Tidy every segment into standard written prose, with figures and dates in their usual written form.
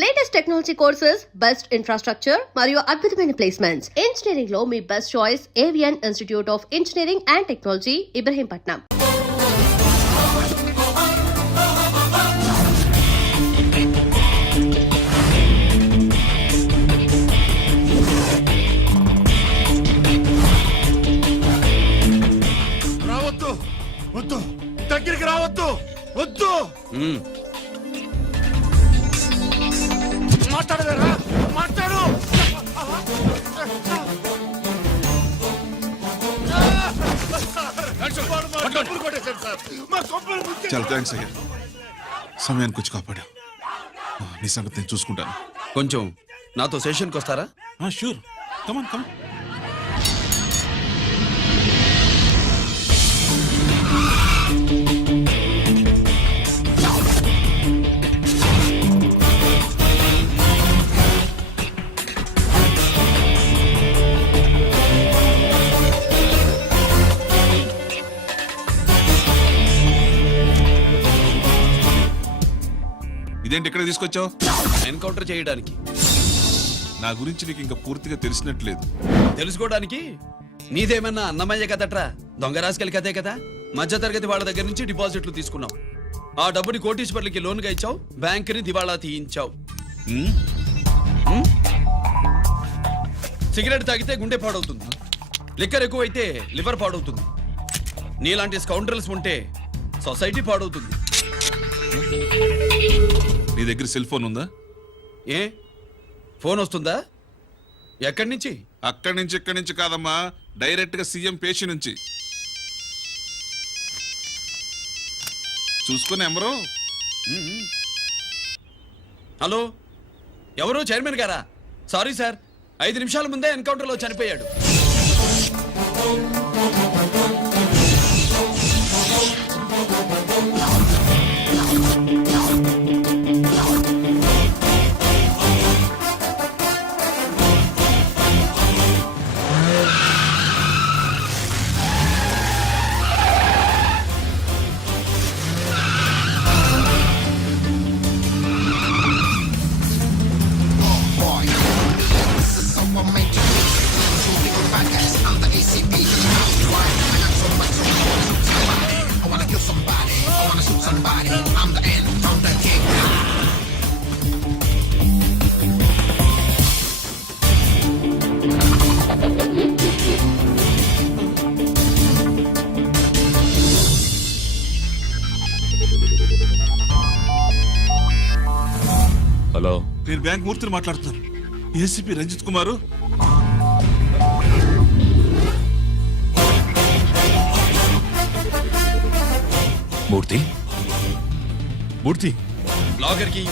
Latest technology courses, best infrastructure మరియు అద్భుతమైన placements. Engineering లో మీ బెస్ట్ చాయిస్ ఏవియన్ institute of engineering and technology, Ibrahimpatnam. రావద్దు, వద్దు, దగ్గరికి రావద్దు, వద్దు. మాట్లాడలేరా? మాట్లాడు. చాలా థ్యాంక్స్ అయ్యా, సమయానికి వచ్చి కాపాడా. నీ సంగతి నేను చూసుకుంటాను. కొంచెం నాతో సెషన్కి వస్తారా? షూర్, కమాన్ కమాన్. ఇదేంటి ఇక్కడ తీసుకొచ్చావు? ఎన్కౌంటర్ చేయడానికి. నా గురించి నీకు ఇంకా పూర్తిగా తెలిసినట్లేదు. తెలుసుకోవడానికి నీదేమన్నా అన్నమయ్య కదట్రా, దొంగ రాసుకెళ్ళి కదే కదా. మధ్య తరగతి వాళ్ళ దగ్గర నుంచి డిపాజిట్లు తీసుకున్నావు. ఆ డబ్బుని కోటీశ్వర్లకి లోన్గా ఇచ్చావు, బ్యాంకుని దివాళా తీయించావు. సిగరెట్ తాగితే గుండె పాడవుతుంది, లిక్కర్ ఎక్కువైతే లివర్ పాడవుతుంది. నీలాంటి స్కౌండ్రల్స్ ఉంటే సొసైటీ పాడవుతుంది. నీ దగ్గర సెల్ ఫోన్ ఉందా? ఏ ఫోన్ వస్తుందా? ఎక్కడి నుంచి? అక్కడి నుంచి ఇక్కడి నుంచి కాదమ్మా, డైరెక్ట్ గా సీఎం పేషి నుంచి. చూసుకుని ఎవరు? హలో, ఎవరు? చైర్మన్ గారా? సారీ సార్, 5 నిమిషాల ముందే ఎన్కౌంటర్లో చనిపోయాడు. హలో, నేను బ్యాంక్ మూర్తిని మాట్లాడుతున్నాను. ఏసీపీ రంజిత్ కుమారు. మూర్తి, మూర్తి, లాగర్కి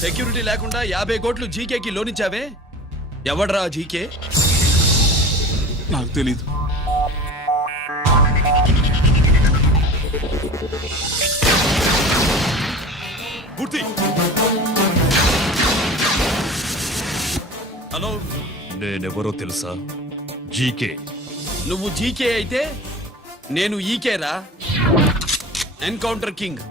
సెక్యూరిటీ లేకుండా 50 కోట్లు జీకేకి లోన్ ఇచ్చావే, ఎవడ్రా జీకే? నాకు తెలీదు. మూర్తి. హలో, నేనెవరో తెలుసా? జీకే. నువ్వు జీకే అయితే నేను ఈకేరా, encounter king.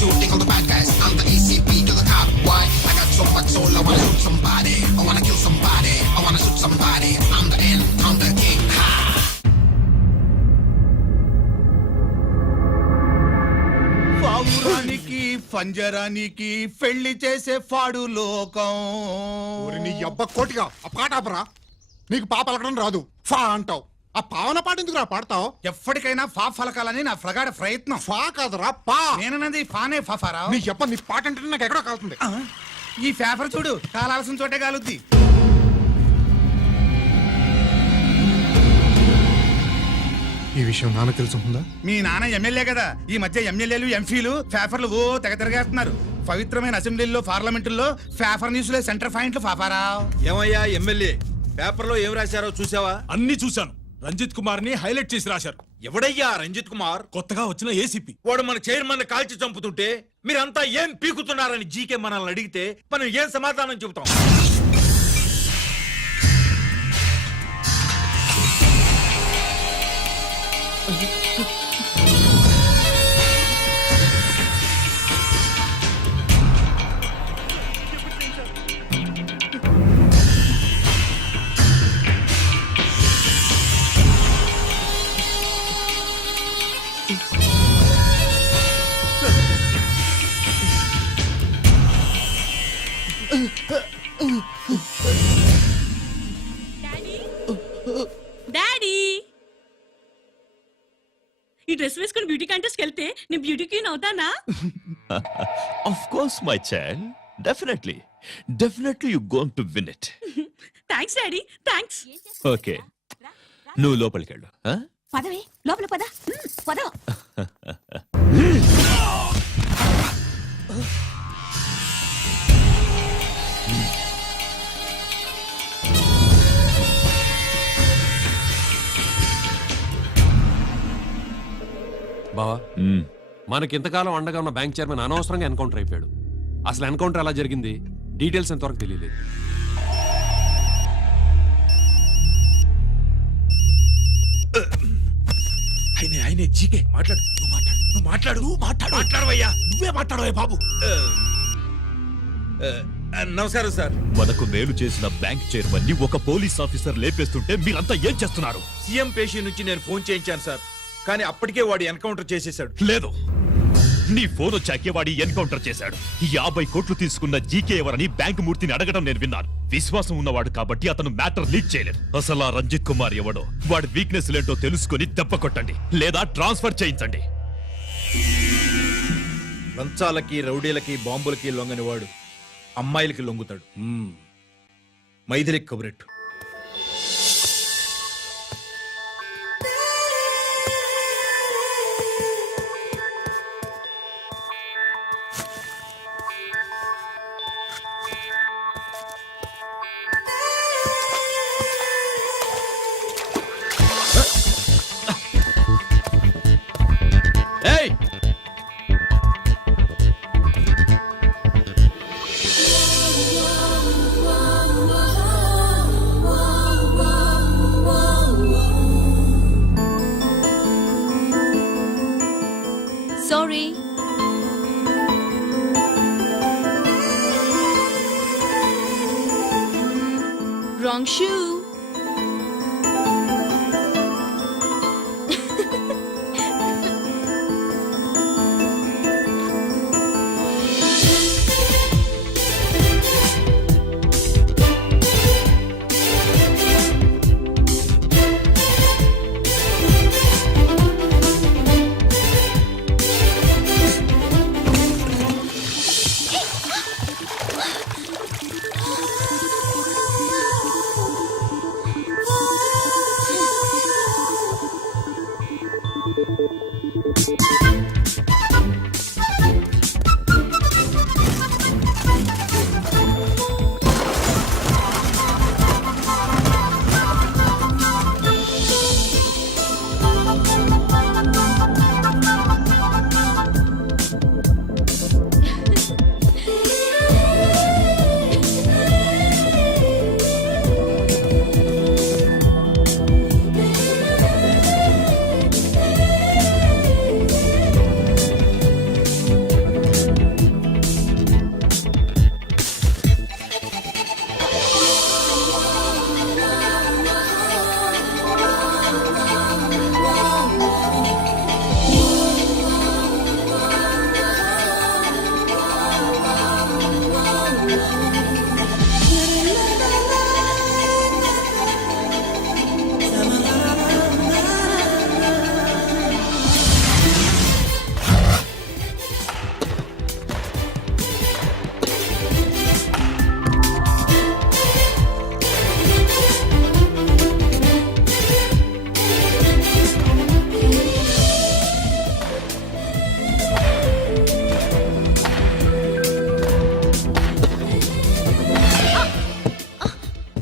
Shooting all the bad guys, I'm the ACP to the cop. Why? I got so much soul, I wanna shoot somebody. I wanna kill somebody. I wanna shoot somebody. I'm the end, I'm the king. Ha! పావురానికి పంజరానికి పెళ్లి చేసే ఫాడు లోకం. నీ అబ్బ కోటిగా ఆ పాట ఆపరా. నీకు పాప పలకడం రాదు, ఫా అంటావు. ఆ పావన పాట ఎందుకు రా పాడతావు? ఎప్పటికైనా ఫా ఫలకాలని నా ప్రగాఢ ప్రయత్నం. ఫా కాదురా పా. నేనన్నది ఫానే ఫాఫారా. నీ అబ్బ నీ పాట అంటే నాకు ఎక్కడో కాలుతుంది. ఈ పేపర్ చూడు, కాలాల్సిన చోటే కాలుద్ది. ఈ విషయం నాన్న తెలుసుకుందా? మీ నాన్న ఎమ్మెల్యే కదా, ఈ మధ్య ఎమ్మెల్యేలు ఎంపీలు పేపర్లు ఓ తెగ తిరగేస్తున్నారు. పవిత్రమైన అసెంబ్లీల్లో పార్లమెంటుల్లో పేపర్ న్యూస్లో సెంటర్ పాయింట్లు ఫాఫారా. ఏమయ్యా ఎమ్మెల్యే, పేపర్లో ఏం రాశారో చూసావా? అన్ని చూశాను. రంజిత్ కుమార్ ని హైలైట్ చేసి రాశారు. ఎవడయ్యా రంజిత్ కుమార్? కొత్తగా వచ్చిన ఏసీపీ. వాడు మన చైర్మన్ కాల్చి చంపుతుంటే మీరంతా ఏం పీకుతున్నారని జీకే మనల్ని అడిగితే మనం ఏం సమాధానం చెబుతాం? డాడీ, ఈ డ్రెస్ వేసుకుని బ్యూటీ కాంటెస్ట్ వెళ్తే నేను బ్యూటీ క్వీన్ అవుతానా? Of course, my child. Definitely. Definitely you're going to win it. Thanks daddy, thanks. Okay. నువ్వు లోపలికి వెళ్ళు. పదవే లోపల పద. పద. బావా, మనకింతకాలం అండగా ఉన్న బ్యాంక్ చైర్మన్ అనవసరంగా ఎన్కౌంటర్ అయిపోయాడు. అసలు ఎన్కౌంటర్ ఎలా జరిగింది డీటెయిల్స్ ఎంతవరకు తెలియలేదు. ఆయనే జీకే మాట్లాడు. మాట్లాడవయ్యా. నువ్వే మాట్లాడవే బాబు. నమస్కారం సార్. మనకు మేలు చేసిన బ్యాంక్ చైర్మన్ ని ఒక పోలీస్ ఆఫీసర్ లేపేస్తుంటే మీరంతా ఏం చేస్తున్నారు? సీఎం పేషీ నుంచి నేను ఫోన్ చేయించాను సార్, కానీ అప్పటికే వాడు ఎన్కౌంటర్ చేసేశాడు. లేదు, నీ ఫోన్ వచ్చాకే వాడి ఎన్కౌంటర్ చేశాడు. 50 కోట్లు తీసుకున్న జీకే ఎవరని బ్యాంకు మూర్తిని అడగడం నేను విన్నాను. విశ్వాసం ఉన్నవాడు కాబట్టి అతను మ్యాటర్ లీక్ చేయలేదు. అసలు ఆ రంజిత్ కుమార్ ఎవడో, వాడి వీక్నెస్ ఏంటో తెలుసుకొని దెబ్బ కొట్టండి, లేదా ట్రాన్స్ఫర్ చేయించండి. లంచాలకి, రౌడీలకి, బాంబులకి లొంగని వాడు అమ్మాయిలకి లొంగుతాడు. మైథిలికి కబురెట్టు. ఏయ్, sorry. Wrong shoe.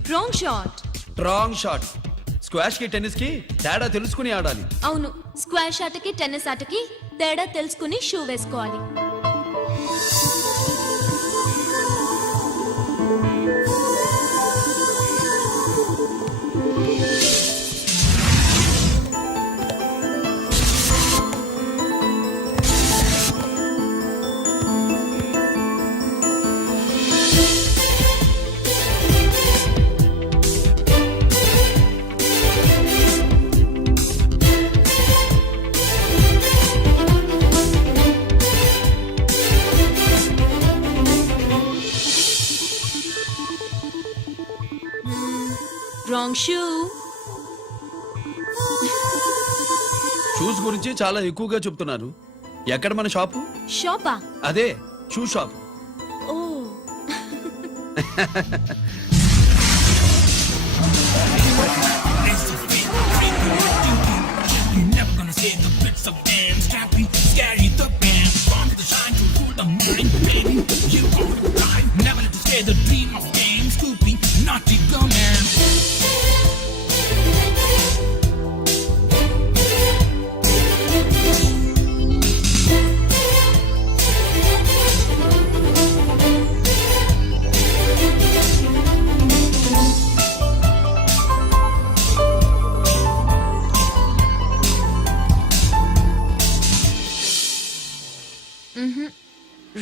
Wrong shot. Wrong shot. Squash కి టెన్నిస్ కి తేడా తెలుసుకుని ఆడాలి. అవును, స్క్వాష్ ఆటకి టెన్నిస్ ఆటకి తేడా తెలుసుకుని షూ వేసుకోవాలి. Wrong shoe. షూస్ గురించి చాలా ఎక్కువగా చెప్తున్నారు. ఎక్కడ మన షాపు? షాపా? అదే షూ షాప్. ఓ.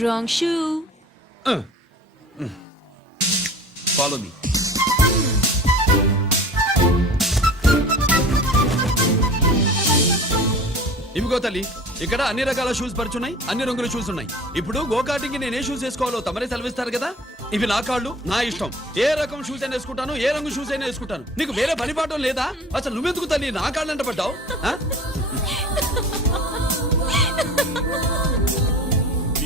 Wrong shoe. Follow me. ఇవిగో తల్లి, ఇక్కడ అన్ని రకాల షూస్ పరుచున్నాయి, అన్ని రంగుల షూస్ ఉన్నాయి. ఇప్పుడు గోకాటింగ్ నేను ఏ షూస్ వేసుకోవాలో తమరే సెలవిస్తారు కదా. ఇవి నా కాళ్ళు, నా ఇష్టం. ఏ రకం షూస్ అయినా వేసుకుంటాను, ఏ రంగు షూస్ అయినా వేసుకుంటాను. నీకు వేరే పనిపాఠం లేదా? అసలు నువ్వెందుకు తల్లి నా కాళ్ళు అంట పడ్డావు?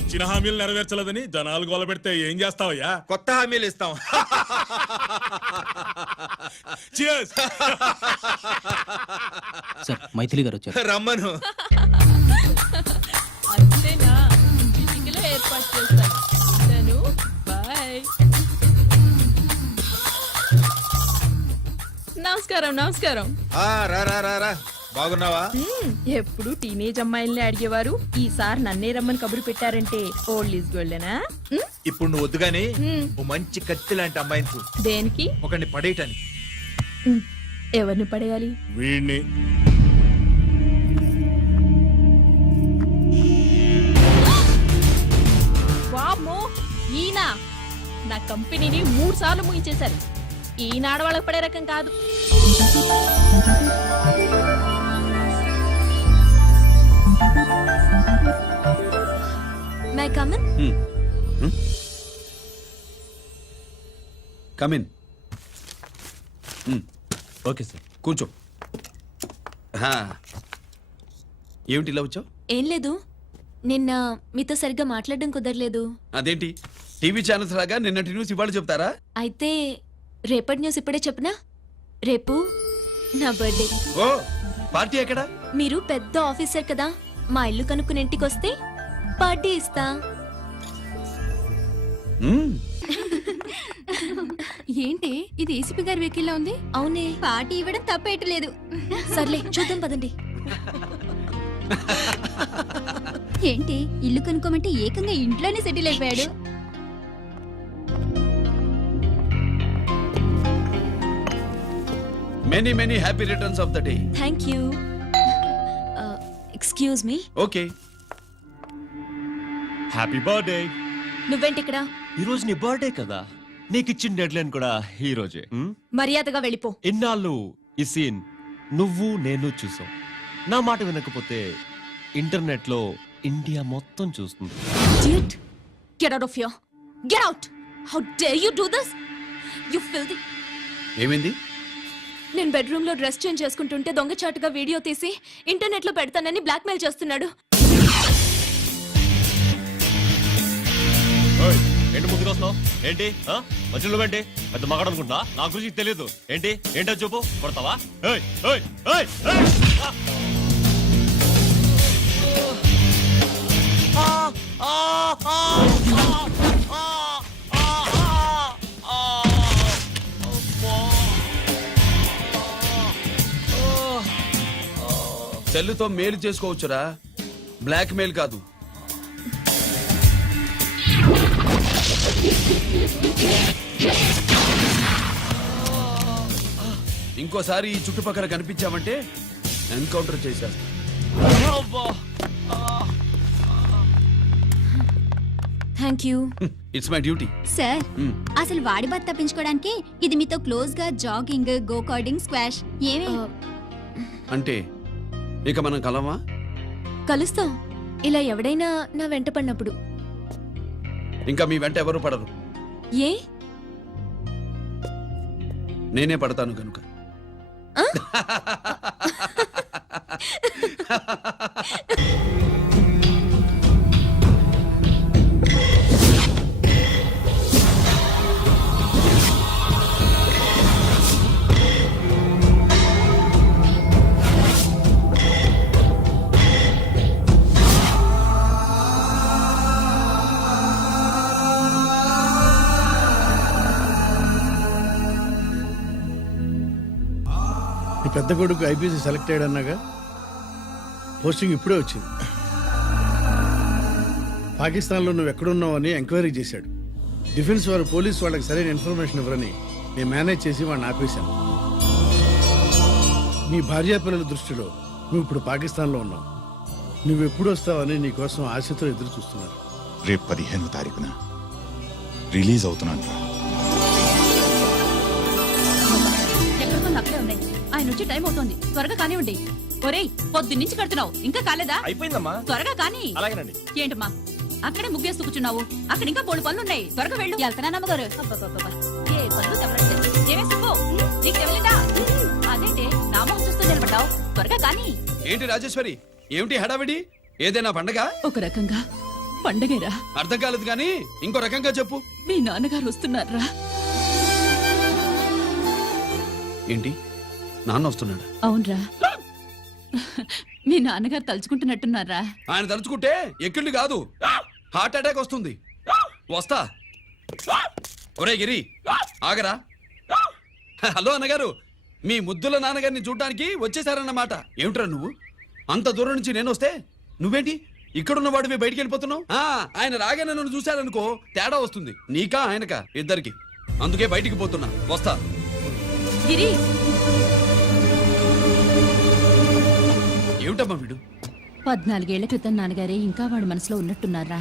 ఇచ్చిన హామీలు నెరవేర్చలేదని జనాలు గోల పెడితే ఏం చేస్తావయ్యా? కొత్త హామీలు ఇస్తాం. Cheers! సార్ మైథిలి గారు వచ్చారు. రమ్మను. అంతేనా? చిటికలో ఏర్పాటు చేస్తాను. బాయ్. నమస్కారం. నమస్కారం. రా రా రా రా. బాగున్నావా? ఎప్పుడు టీనేజ్ అమ్మాయిల్ని అడిగేవారు, ఈసారి నన్నే రమ్మని కబురు పెట్టారంటే ఓల్డ్ ఈజ్ గోల్డెనా? ఇప్పుడు నువ్వు వద్దుగాని ఓ మంచి కత్తి లాంటి అమ్మాయిని చూ. దేనికి? ఒకరిని పడేయటానికి. ఎవరిని పడేయాలి? వీణ్ణి. వామ్మో, ఈయన నా కంపెనీని 3 సార్లు ముగించేశారు. ఈయన ఆడవాళ్ళకి పడే రకం కాదు. My come on. Come in. Okay sir. కూర్చో. ఏమిటి ఇలా వచ్చావు? ఏం లేదు, నిన్న మీతో సరిగ్గా మాట్లాడడం కుదరలేదు. అదేంటి టీవీ ఛానల్స్ లాగా నిన్నటి న్యూస్ ఇవాళ చెప్తారా? అయితే రేపటి న్యూస్ ఇప్పుడే చెప్పనా? రేపు నా బర్త్డే. ఓ, పార్టీ ఎక్కడ? మీరు పెద్ద ఆఫీసర్ కదా, మా ఇల్లు కనుక్కుని ఇంటికి వస్తే పార్టీ ఇస్తా. ఏంటి ఇది ఏసీపీ గారి వెహికల్ ఉంది? అవునే, పార్టీ ఇవ్వడం తప్పేయట్లేదు. సర్లే చూద్దాం పదండి. ఏంటి ఇల్లు కొనుక్కోమంటే ఏకంగా ఇంట్లోనే సెటిల్ అయిపోయాడు. Many many happy returns of the day. Thank you. Excuse me. Okay. Happy birthday. నువ్వేంటి ఇక్కడ? ఈ రోజు నీ బర్త్డే కదా, నీకు ఇచ్చిన డెడ్ లైన్ కూడా ఈ రోజే. మర్యాదగా వెళ్ళిపో. ఇన్నాళ్ళు ఈ సీన్ నువ్వు నేను చూసాం. నా మాట వినకపోతే ఇంటర్నెట్ లో ఇండియా మొత్తం చూస్తుంది. Idiot. Get out of here. Get out. How dare you do this? You filthy. ఏమైంది? నేను బెడ్రూమ్ లో డ్రెస్ చేంజ్ చేసుకుంటుంటే దొంగచాటుగా వీడియో తీసి ఇంటర్నెట్ లో పెడతానని బ్లాక్మెయిల్ చేస్తున్నాడు. ఏంటి ముందుకు వస్తున్నావు? ఏంటి మధ్యలో ఏంటి? పెద్ద మగాడు అనుకుంటా, నా గురించి తెలియదు. ఏంటి ఏంటో చెప్పు, కొడతావా? ఏయ్, ఏయ్, ఏయ్, ఏయ్! సెల్లుతో మేలు చేసుకోవచ్చురా, బ్లాక్ మెయిల్ కాదు. ఇంకోసారి ఈ చుట్టుపక్కల కనిపించామంటే ఎన్కౌంటర్ చేశారు. Thank you it's my duty. Sir. అసలు వాడి బాధ తప్పించుకోవడానికి ఇది మీతో క్లోజ్ గా జాగింగ్, గో కార్డింగ్, స్క్వాష్ ఏమే అంటే ఇక మనం కలవా? కలుస్తాం, ఇలా ఎవడైనా నా వెంట పడినప్పుడు. ఇంకా మీ వెంట ఎవరు పడరు, ఏ? నేనే పడతాను కనుక. ఈ పెద్ద కొడుకు ఐపీసీ సెలెక్ట్ అయ్యాడన్నాగా, పోస్టింగ్ ఇప్పుడే వచ్చింది. పాకిస్తాన్లో నువ్వు ఎక్కడున్నావు అని ఎంక్వైరీ చేశాడు. డిఫెన్స్ వారు పోలీసు వాళ్ళకి సరైన ఇన్ఫర్మేషన్ ఇవ్వరని నేను మేనేజ్ చేసి వాడిని ఆపేశాను. నీ భార్యా పిల్లల దృష్టిలో నువ్వు ఇప్పుడు పాకిస్తాన్లో ఉన్నావు. నువ్వు ఎప్పుడు వస్తావని నీ కోసం ఆశతో ఎదురు చూస్తున్నారు. రేపు 15వ తారీఖున రిలీజ్ అవుతున్నాను. అక్కడే ఉన్నాయి. ఆయన వచ్చి టైం అవుతోంది, త్వరగా కానివ్వండి. ఒరేయ్, పొద్దున్నుంచి కడుతున్నావు, ఇంకా కాలేదా? అయిపోయిందమ్మా. త్వరగా కానీ. అలాగేనండి. ఏంటమ్మా అక్కడే ముగ్గేస్తూ కూర్చున్నావు? అక్కడ ఇంకా 3 పనులు ఉన్నాయి, త్వరగా వెళ్ళు. వెళ్తానమ్మగారు. ఏ పనులు తెవలండి. ఏమే సుబ్బు, నీకు తెవలిందా? అదేంటే నామం చూస్తూ నిలబడ్డావు, త్వరగా కానీ. ఏంటి రాజేశ్వరి, ఏమిటి హడావిడి? ఏదైనా పండగ? ఒక రకంగా పండగేరా. అర్థం కాలేదు కానీ ఇంకో రకంగా చెప్పు. మీ నాన్నగారు వస్తున్నారా? ఏంటి, నాన్న వస్తున్నాడు? అవునరా, మీ నాన్నగారు తలుచుకుంటున్నట్టున్నారా? ఆయన తలుచుకుంటే ఎక్కిళ్ళు కాదు, హార్ట్ అటాక్ వస్తుంది. వస్తా. ఒరే గిరి, ఆగరా. హలో అన్నగారు, మీ ముద్దుల నాన్నగారిని చూడడానికి వచ్చేసారన్నమాట. ఏమిట్రా నువ్వు? అంత దూరం నుంచి నేను వస్తే నువ్వేంటి ఇక్కడున్న వాడివి బయటికి వెళ్ళిపోతున్నావు? ఆయన రాగానే నన్ను చూశారనుకో తేడా వస్తుంది, నీకా ఆయనకా ఇద్దరికి. అందుకే బయటికి పోతున్నా, వస్తా. గిరి, ఏమిటమ్మా వీడు? 14 ఏళ్ల క్రితం నాన్నగారే ఇంకా వాడి మనసులో ఉన్నట్టున్నారా?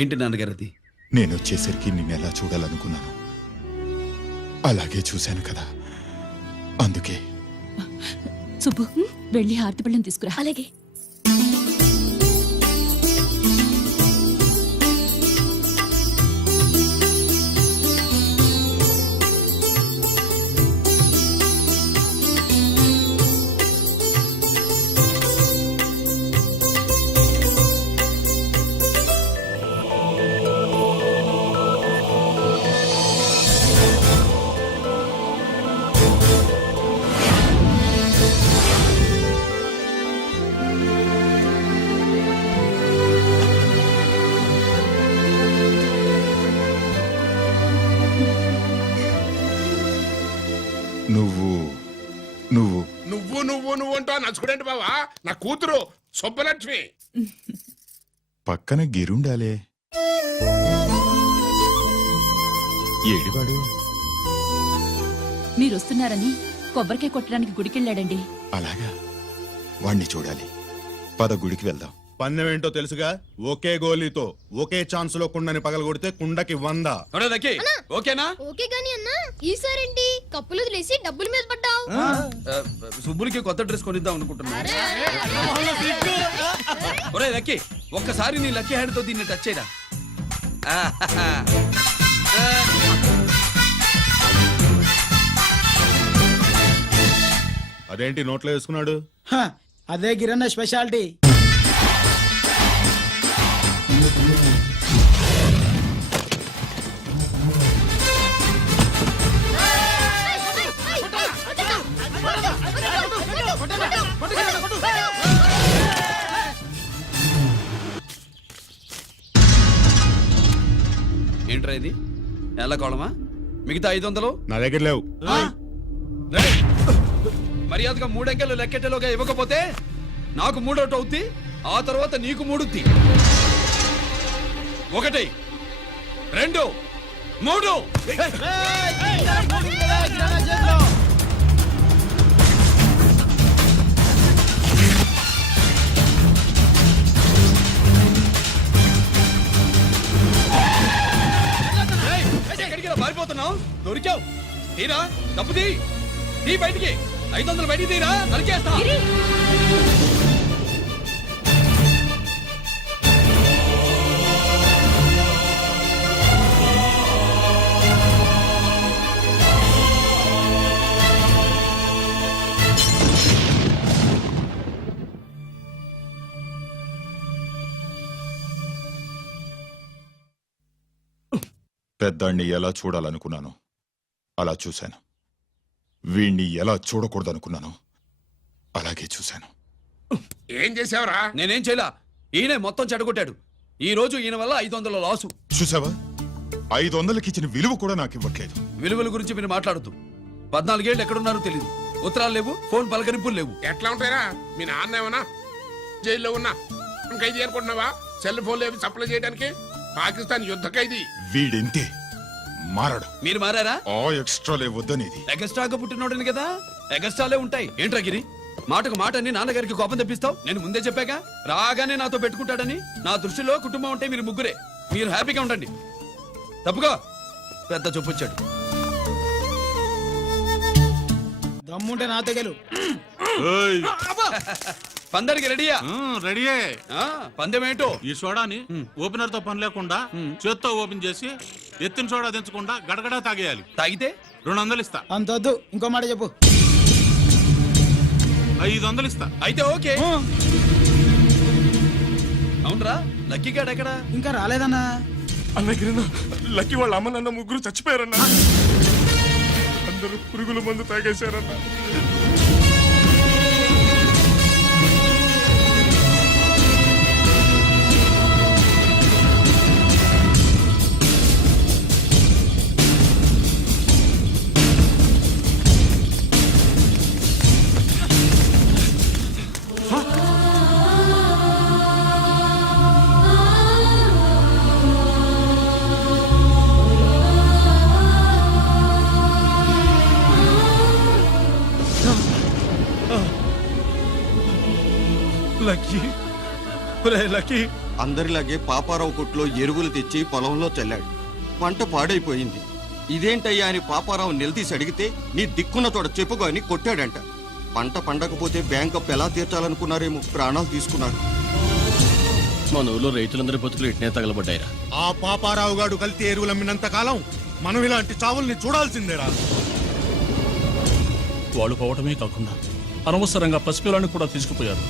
ఏంటి నాన్నగారు అది? నేను వచ్చేసరికి నిన్ను ఎలా చూడాలనుకున్నాను అలాగే చూశాను కదా, అందుకే. సుబ్బు, వెళ్ళి హారతి పళ్ళని తీసుకురా. అలాగే. నువ్వు నువ్వు నువ్వు నువ్వు నువ్వు అంటా నచ్చుకునేంటి బావా? నా కూతురు సుబ్బలక్ష్మి. పక్కన గిరుండాలే. ఏడివాడు? మీరు వస్తున్నారని కొబ్బరికాయ కొట్టడానికి గుడికెళ్ళాడండి. అలాగా, వాణ్ణి చూడాలి. పద గుడికి వెళ్దాం. పందెం ఏంటో తెలుసుగా, ఒకే గోలీతో ఒకే ఛాన్స్ లో కుండని పగలగొడితే కుండకి 100. ఓకేనా? ఓకే గాని అన్నా, ఈసారేంటి కప్పులు వదిలేసి డబ్బుల మీద పడ్డావు? సుబ్బులకి కొత్త డ్రెస్ కొనిద్దాం అనుకుంటున్నా. ఒరే లక్కీ, ఒక్కసారి నీ లక్కీ హ్యాండ్ తో దీన్ని టచ్ చేయరా. అదేంటి నోట్లో వేసుకున్నాడు? అదే గిరన్న స్పెషాలిటీ. ఏంట్రా ఇది? ఎలా కోళమా? మిగతా 500 నా దగ్గర లేవు. మర్యాదగా 3 అంకెలు లెక్కెట్టేలోగా ఇవ్వకపోతే నాకు 3 అవుద్ది, ఆ తర్వాత నీకు 3. 1 2 3. ఎక్కడికి పారిపోతున్నావు? దొరికావు. తీరా తప్పు తీ బయటికి. 500 బయటికి తీరా, నరికేస్తా. పెద్దాన్ని ఎలా చూడాలనుకున్నాను అలా చూశాను. వీణ్ణి ఎలా చూడకూడదనుకున్నాను అలాగే చూశాను. ఏం చేసావురా? నేనేం చేయలా, ఈయనే మొత్తం చెడగొట్టాడు. ఈ రోజు ఈయన వల్ల 500 లాసు. చూసావా, 500కి ఇచ్చిన విలువ కూడా నాకు ఇవ్వట్లేదు. విలువల గురించి మీరు మాట్లాడుతూ 14 ఏళ్ళు ఎక్కడున్నారో తెలియదు. ఉత్తరాలు లేవు, ఫోన్ పలకరింపులు లేవు. ఎట్లా ఉంటారా? మీ నాన్న ఏమన్నా జైల్లో ఉన్నా ఖైదీ అనుకుంటున్నావా? సెల్ ఫోన్ లేవి సప్లై చేయడానికి? పాకిస్తాన్ యుద్ధ ఖైదీ. వీడింతే మారడు. మీరు మారారా? ఆ ఎక్స్ట్రాలే వద్దనేది. ఎగస్ట్రాగా పుట్టినోడని కదా, ఎగస్ట్రాలే ఉంటాయి. ఏంట్రా గిరి, మాటకు మాట అని నాన్నగారికి కోపం తెప్పిస్తావు? నేను ముందే చెప్పాక రాగానే నాతో పెట్టుకుంటాడని. నా దృష్టిలో కుటుంబం అంటే మీరు ముగ్గురే. మీరు హ్యాపీగా ఉండండి. తప్పుగా పెద్ద చూపొచ్చాడు. దమ్ముంటే నాతో గెలు. పందరికి రెడీయా? రెడీయే. పందెం ఏంటో? ఈ సోడాని ఓపెనర్ తో పని లేకుండా చేత్తో ఓపెన్ చేసి ఎత్తిన సోడా దించకుండా గడగడా తాగేయాలి. తాగితే 200 ఇస్తా. అంతొద్దు, ఇంకో మాట చెప్పు. 500 ఇస్తా. అయితే ఓకే. అవునరా, లక్కీ గాడు ఎక్కడా? ఇంకా రాలేదన్నా. అన్నగిరిన లక్కీ వాళ్ళ అమ్మ నాన్న ముగ్గురు చచ్చిపోయారన్నా. అందరూ పురుగుల మందు తాగేశారన్నా. అందరిలాగే పాపారావు కొట్లో ఎరువులు తెచ్చి పొలంలో చల్లాడు. పంట పాడైపోయింది. ఇదేంటయ్యా అని పాపారావు నిలదీసి అడిగితే నీ దిక్కున్న తోడ చెప్పుకో అని కొట్టాడంట. పంట పండకపోతే బ్యాంక్ అప్పు ఎలా తీర్చాలనుకున్నారేమో ప్రాణాలు తీసుకున్నారు. మన ఊళ్ళో రైతులందరి బతుకులు ఇట్నే తగలబడ్డాయిరా. ఆ పాపారావు గాడు కల్తీ ఎరువులు అమ్మినంత కాలం మనం ఇలాంటి చావుల్ని చూడాల్సిందేరా. వాళ్ళు పోవటమే కాకుండా అనవసరంగా పసిపిల్లాన్ని కూడా తీసుకుపోయారు.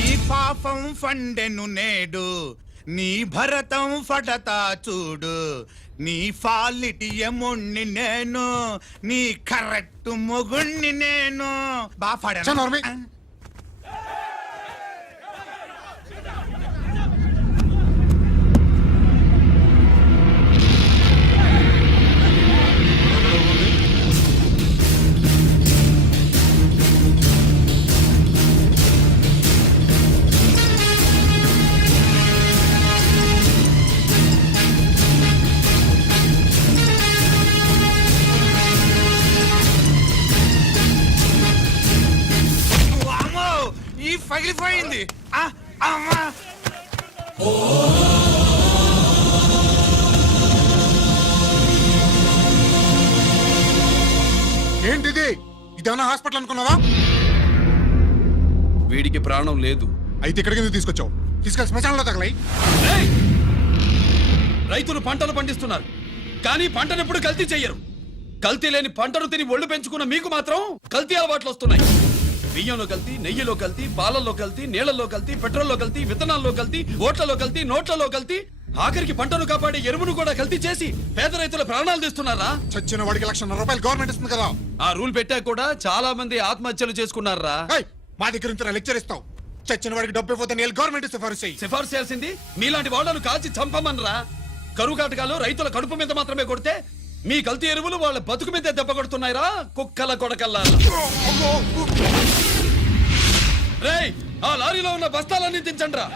ఈ పాపం ఫండెను నేడు, నీ భరతం ఫటతా చూడు. నీ ఫాలిటి ఎముణ్ణి నేను, నీ కరెక్ట్ మొగుణ్ణి నేను. చనోర్మి. పగిలిపోయింది. అమ్మా, ఏంటిది? ఇదేమన్నా హాస్పిటల్ అనుకున్నావా? వీడికి ప్రాణం లేదు. అయితే ఇక్కడికి ఎందుకు తీసుకొచ్చావు? తీసుకెళ్ళి శ్మశానంలో తగలై. ఏయ్! రైతులు పంటలు పండిస్తున్నారు, కానీ పంటను ఎప్పుడు కల్తీ చెయ్యరు. కల్తీ లేని పంటను తిని ఒళ్ళు పెంచుకున్న మీకు మాత్రం కల్తీ అలవాట్లు వస్తున్నాయి. బియ్యంలో కల్తీ, నెయ్యిలో కల్తీ, పాలల్లో కల్తీ, నీళ్లలో కల్తీ, పెట్రోల్లో కల్తీ, విత్తనాల్లో కల్తీ, ఓట్లలో కల్తీ, నోట్లలో కల్తీ, ఆఖరికి పంటను కాపాడే ఎరువును కూడా కల్తీ చేసి పేద రైతుల ప్రాణాలు తీస్తున్నారా? చచ్చిన వాడికి ₹1,00,000 గవర్నమెంట్ ఇస్తుంది కదా. ఆ రూల్ పెట్టాక కూడా చాలా మంది ఆత్మహత్యలు చేసుకున్నారా? ఏయ్, మా దగ్గర ఇంత లెక్చర్ ఇస్తావు. చచ్చిన వాడికి డబ్బు ఇవ్వతే నేను గవర్నమెంట్ సిఫారసు చెయ్యి. సిఫార్సు చేయాల్సింది మీలాంటి వాళ్ళను కాల్చి చంపమనరా? కరువు కాటకాలు రైతుల కడుపు మీద మాత్రమే కొడితే మీ కల్తీ ఎరువులు వాళ్ళ బతుకు మీద దెబ్బ కొడుతున్నాయిరా కుక్కల కొడకల్లా. రేయ్, ఆ లారీలో ఉన్న బస్తాలన్నీ దించండ్రా.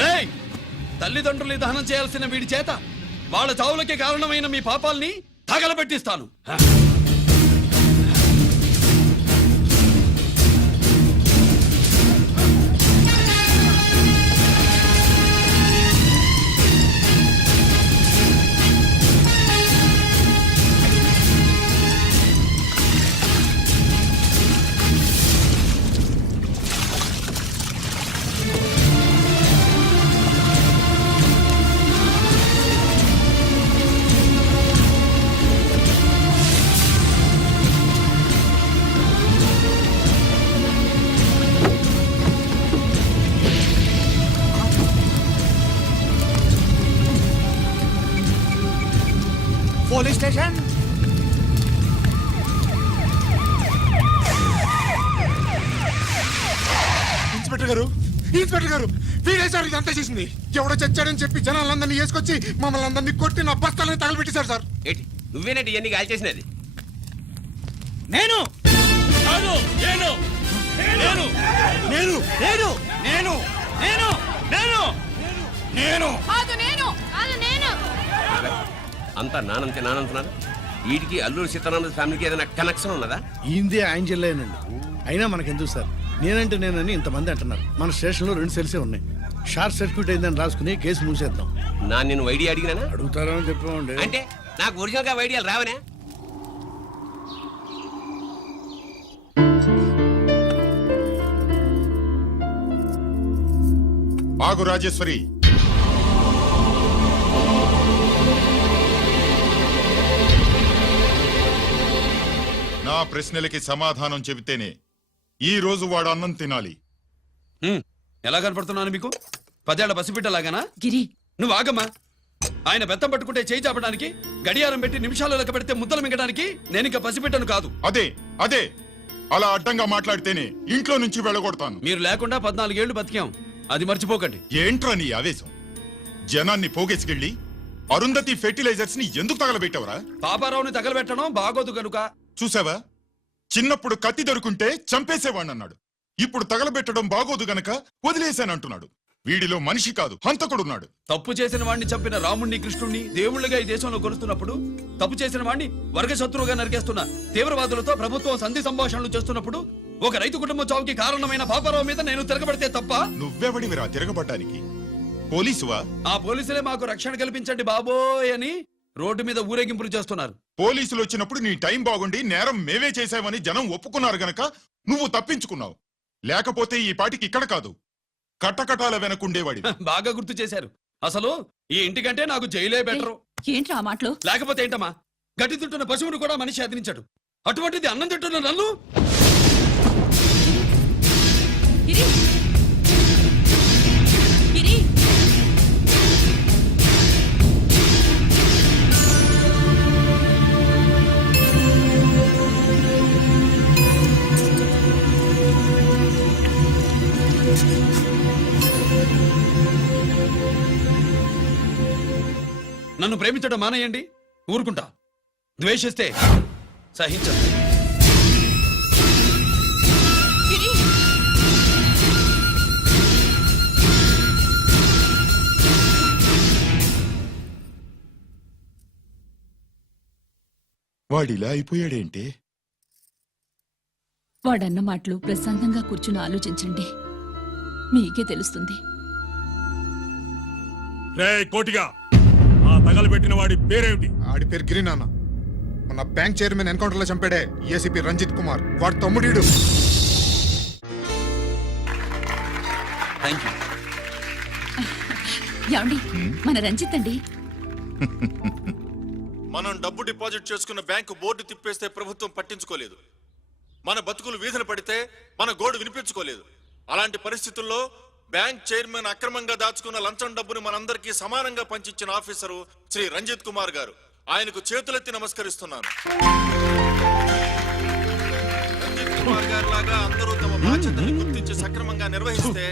రేయ్, తల్లిదండ్రులు దహనం చేయాల్సిన వీడి చేత వాళ్ళ చావులకి కారణమైన మీ పాపాల్ని తగలబెట్టిస్తాను. Police station. ఇన్స్పెక్టర్ గారు, ఇన్స్పెక్టర్ గారు, వీడే సార్ ఇదంతా చేసింది. ఎవడో చచ్చాడని చెప్పి జనాలందరినీ వేసుకొచ్చి మమ్మల్ని అందరినీ కొట్టి నా బస్తాలని తగలబెట్టేశారు సార్. ఏంటి నువ్వేనండి ఇవన్నీ గాలి చేసినది? నేను కాదు, నేను నేను నేను నేను నేను నేను నేను నేను కాదు నేను కాదు నేను అంతా నానంతే నానంటున్నారు. వీటికి అల్లూరు సీతారామరాజు ఫ్యామిలీకి ఏదైనా కనెక్షన్ ఉన్నదా? ఈందే ఆయన జిల్లానండి. అయినా మనకెందుకు సార్, నేనంటే నేనని ఇంతమంది అంటున్నారు. మన స్టేషన్లో 2 సెల్సే ఉన్నాయి. షార్ట్ సర్క్యూట్ అయిందని రాసుకుని కేసు మూసేద్దాం. నేను వైడి అడిగినా అడుగుతారా అని చెప్పండి. అంటే నాకు ఒరిజినల్ గా వైడియాలు రావనే? ఆగు రాజేశ్వరి. నా ప్రశ్నలకి సమాధానం చెబితేనే ఈ రోజు వాడు అన్నం తినాలి. ఎలా కనపడుతున్నాను మీకు? 10 ఏళ్ల పసిబిడ్డలాగానా? గిరి, నువ్వు ఆగమ్మా. ఆయన బెత్తం పట్టుకుంటే చేయి చాపడానికి, గడియారం పెట్టి నిమిషాలు లెక్క పెడితే ముద్దలు మింగడానికి నేను ఇంకా పసిబిడ్డను కాదు. అదే అదే అలా అడ్డంగా మాట్లాడితేనే ఇంట్లో నుంచి వెళ్ళగొడతాను. మీరు లేకుండా 14 ఏళ్లు బతికాం, అది మర్చిపోకండి. ఏంట్రా నీ ఆవేశం? జనాన్ని పోగేసుకెళ్ళి అరుంధతి ఫెర్టిలైజర్స్ ని ఎందుకు తగలబెట్టావురా? పాపారావుని తగలబెట్టడం బాగోదు కనుక. చూసావా, చిన్నప్పుడు కత్తి దొరుకుంటే చంపేసేవాణ్ణన్నాడు. ఇప్పుడు తగలబెట్టడం బాగోదు గనక వదిలేశానంటున్నాడు. వీడిలో మనిషి కాదు హంతకుడున్నాడు. తప్పు చేసిన వాడిని చంపిన రాముణ్ణి కృష్ణుణ్ణి దేవుళ్ళుగా ఈ దేశంలో కొలుస్తున్నప్పుడు, తప్పు చేసిన వాడిని వర్గ శత్రువుగా నరికేస్తున్న తీవ్రవాదులతో ప్రభుత్వం సంధి సంభాషణలు చేస్తున్నప్పుడు, ఒక రైతు కుటుంబం చావుకి కారణమైన పాపారావు మీద నేను తిరగబడితే తప్ప? నువ్వెవడివిరా తిరగబడ్డానికి? పోలీసువా? ఆ పోలీసులే మాకు రక్షణ కల్పించండి బాబోయ్ అని రోడ్డు మీద ఊరేగింపులు చేస్తున్నారు. పోలీసులు వచ్చినప్పుడు నీ టైం బాగుండి నేరం మేవే చేశావని జనం ఒప్పుకున్నారు గనక నువ్వు తప్పించుకున్నావు. లేకపోతే ఈ పాటికి ఇక్కడ కాదు కటకటాల వెనకుండేవాడి. బాగా గుర్తు చేశారు. అసలు ఈ ఇంటికంటే నాకు జైలే బెటరు. ఏంట్రా ఆ మాటలు? లేకపోతే ఏంటమ్మా, గడ్డి తింటున్న పశువును కూడా మనిషి అదిరించాడు. అటువంటిది అన్నం తింటున్న నన్ను. గిరి! గిరి! నన్ను ప్రేమించడం మానేయండి, ఊరుకుంటా. ద్వేషిస్తే సహించదు. గిరి! వాడిలా అయిపోయాడేంటి? వాడన్న మాటలు ప్రశాంతంగా కూర్చుని ఆలోచించండి, మీకే తెలుస్తుంది. రే కోటిగా, ఆ తగలబెట్టిన వాడి పేరేమిటి? ఆడి పేరు గిరి నాన్న. మన బ్యాంక్ చైర్మన్ ఎన్కౌంటర్ లో చంపాడే ఏసీపీ రంజిత్ కుమార్. వాడు తమ్ముడీడు. Thank you. ఏమండి, మన రంజిత్ అండి. మనం డబ్బు డిపాజిట్ చేసుకున్న బ్యాంకు బోర్డు తిప్పేస్తే ప్రభుత్వం పట్టించుకోలేదు. మన బతుకులు వీధులు పడితే మన గోడు వినిపించుకోలేదు. అలాంటి పరిస్థితుల్లో బ్యాంక్ చైర్మన్ అక్రమంగా దాచుకున్న లంచం డబ్బును మనందరికీ సమానంగా పంచిచ్చిన ఆఫీసరు శ్రీ రంజిత్ కుమార్ గారు. ఆయనకు చేతులెత్తి నమస్కరిస్తున్నాను. రంజిత్ కుమార్ గారి లాగా అందరూ తమ బాధ్యతల్ని గుర్తించి సక్రమంగా నిర్వహిస్తే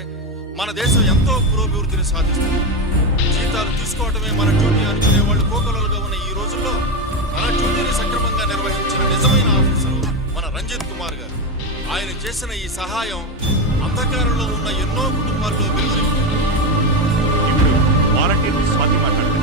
మన దేశం ఎంతో పురోభివృద్ధిని సాధిస్తుంది. జీతాలు తీసుకోవటమే మన డ్యూటీ అనుకునే వాళ్ళు కోకొలలుగా ఉన్న ఈ రోజుల్లో మన డ్యూటీని సక్రమంగా నిర్వహించిన నిజమైన ఆఫీసరు మన రంజిత్ కుమార్ గారు. ఆయన చేసిన ఈ సహాయం అంధకారంలో ఉన్న ఎన్నో కుటుంబాల్లో వెలుగునింపింది. వాలంటీర్ స్వాతి మాట్లాడుతున్నారు.